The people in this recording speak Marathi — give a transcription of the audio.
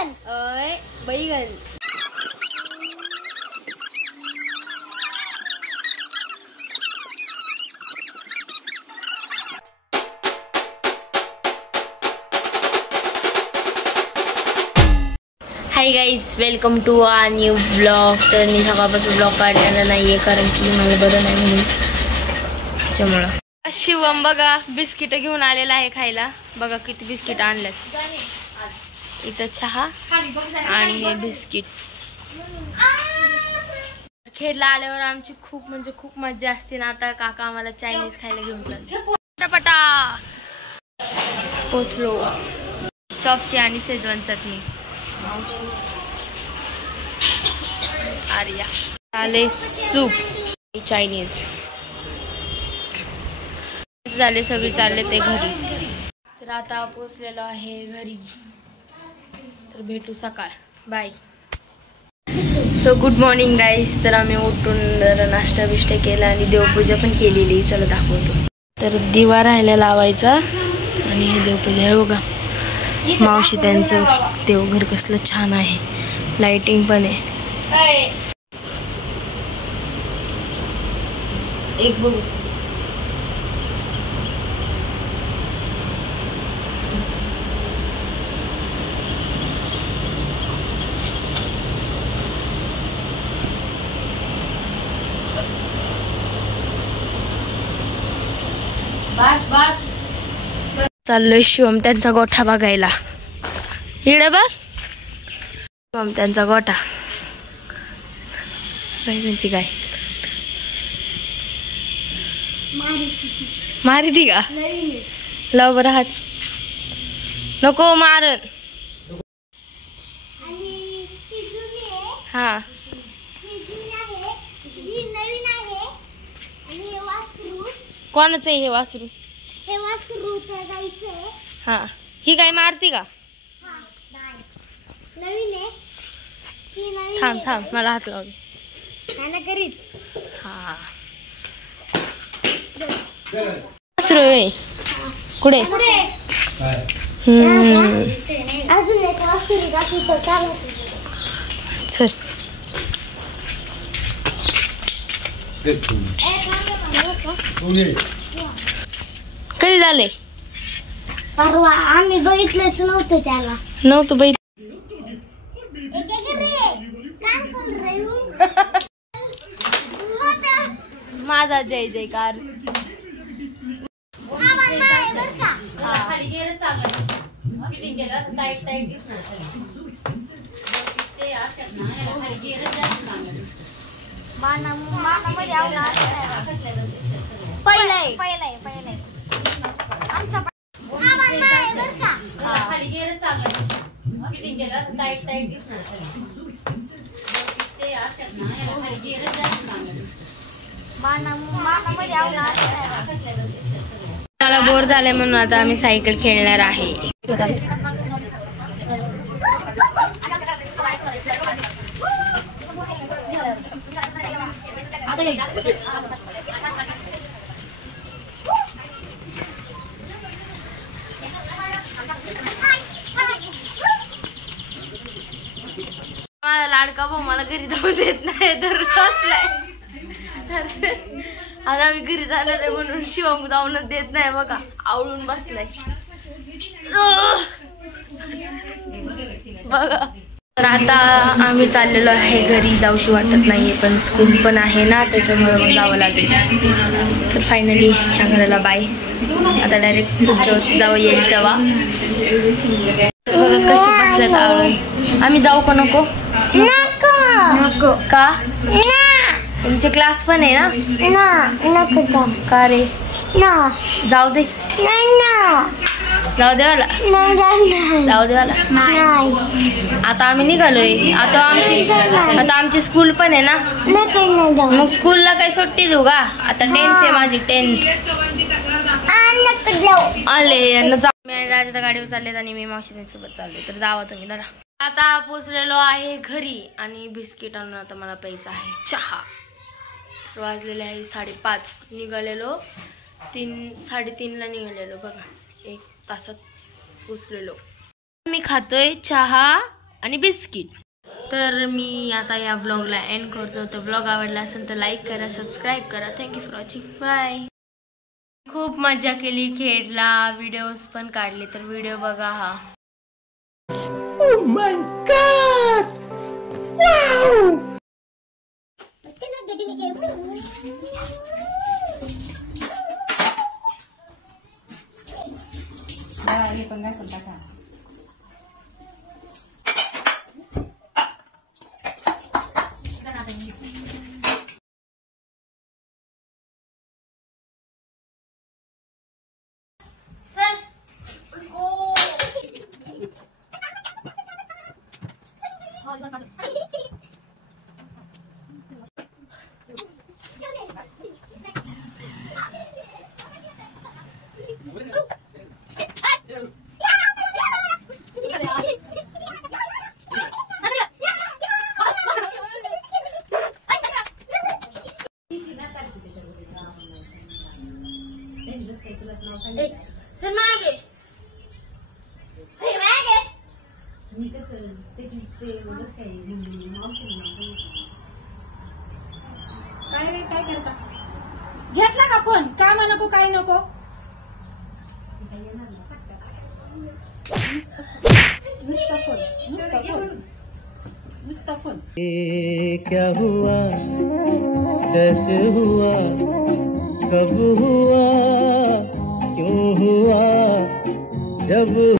बैगन बैगन। Hi guys, welcome to a new blog. तर मी सकाळपासून ब्लॉग काढलेला नाहीये कारण की मला बरं नाही म्हणून त्याच्यामुळं। शिवम बघा बिस्किट घेऊन आलेला आहे खायला। बघा किती बिस्किट आणलेत। इथं चहा आणि हे बिस्किट्स। खेळला आल्यावर आमची खूप म्हणजे खूप मजा असते ना। आता काका आम्हाला चायनीज खायला घेऊन जातात। पटापटा पोचलो। चॉप्सी आणि शेजवान चटणी। आर्या आले सूप चायनीज झाले। सगळे चालले ते घरी। तर आता पोचलेलो आहे घरी। तर भेटू सकाळ। बाय। सो गुड मॉर्निंग गाईस। तर आम्ही उठून जरा नाश्ता बिष्टा केला आणि देवपूजा पण केलेली। चला दाखवतो। तर दिवा राहायला लावायचा आणि हे देवपूजा आहे बघा। मावशी त्यांचं देवघर कसलं छान आहे। लाइटिंग पण आहे। एक बघू बस बस। चाललोय शिवम त्यांचा गोठा बघायला। इकडे बघ शिवम त्यांचा गोठा। त्यांची गाय मारी ती का? लाव बरं हात। नको मार। हा कोणाच आहे हे वासरू? हे वासरू गाईचं आहे। हा ही गाय मारती का? नवीन आहे ती नवीन। थांब थांब मला हात लावू। करीत हा वासरू आहे कुठे? अजून एक वासरू बाकी तर चालत चल। कधी झाले? परवा आम्ही बघितलंच नव्हतं त्याला। नव्हतं बाई। माझा जय जयकार। मला बोर झाले म्हणून आता आम्ही सायकल खेळणार आहे। माझा लाडका भाऊ मला घरी जाऊ देत नाही। तर बसलाय। आता आम्ही घरी जाणार आहे म्हणून शिवम जाऊनच देत नाही बघा। आवळून बसलाय बघा। तर आता आम्ही चाललेलो आहे घरी। जाऊशी वाटत नाहीये पण स्कूल पण आहे ना त्याच्यामुळे मग जावं लागेल। तर फायनली ह्या घराला बाय। आता डायरेक्ट पुढच्या वर्षी जावं येईल तेव्हा। बघा कशी बसल्यात आवळून। आम्ही जाऊ का नको? नको का? तुमचे क्लास पण आहे ना? का रे? जाऊ दे। जाऊ दे मला। जाऊ दे मला। आता आम्ही निघालोय। आता आमची स्कूल पण आहे ना। मग स्कूलला काही सुट्टी देऊ का? आता 10th आहे माझी 10th। आले मी राजा गाडीवर चाललेत आणि मी मावशीसोबत चालले। तर जावा तुम्ही जरा। आता पोचलेलो आहे घरी आणि बिस्किट आणून आता मला प्यायचा आहे चहा। वाजलेले आहे 5:30। निघालेलो 3-3:30ला निघालेलो बघा। 1 तासात पोचलेलो। मी खातोय चहा आणि बिस्किट. तर मी आता या व्लॉगला एंड करतो. तर व्लॉग आवडला असेल तर लाईक करा, सबस्क्राईब करा. Thank you for watching. बाय. खूप मजा केली, खेळला, व्हिडिओज पण काढले. तर व्हिडिओ बघा हा. Oh my God! Wow! हे पण काय सांगता का सर मागे मी कसं काय रे काय करता घेतला का फोन काम नको काय नको नुसता फोन क्या हुआ कैसे हुआ कब हुआ क्यों हुआ जब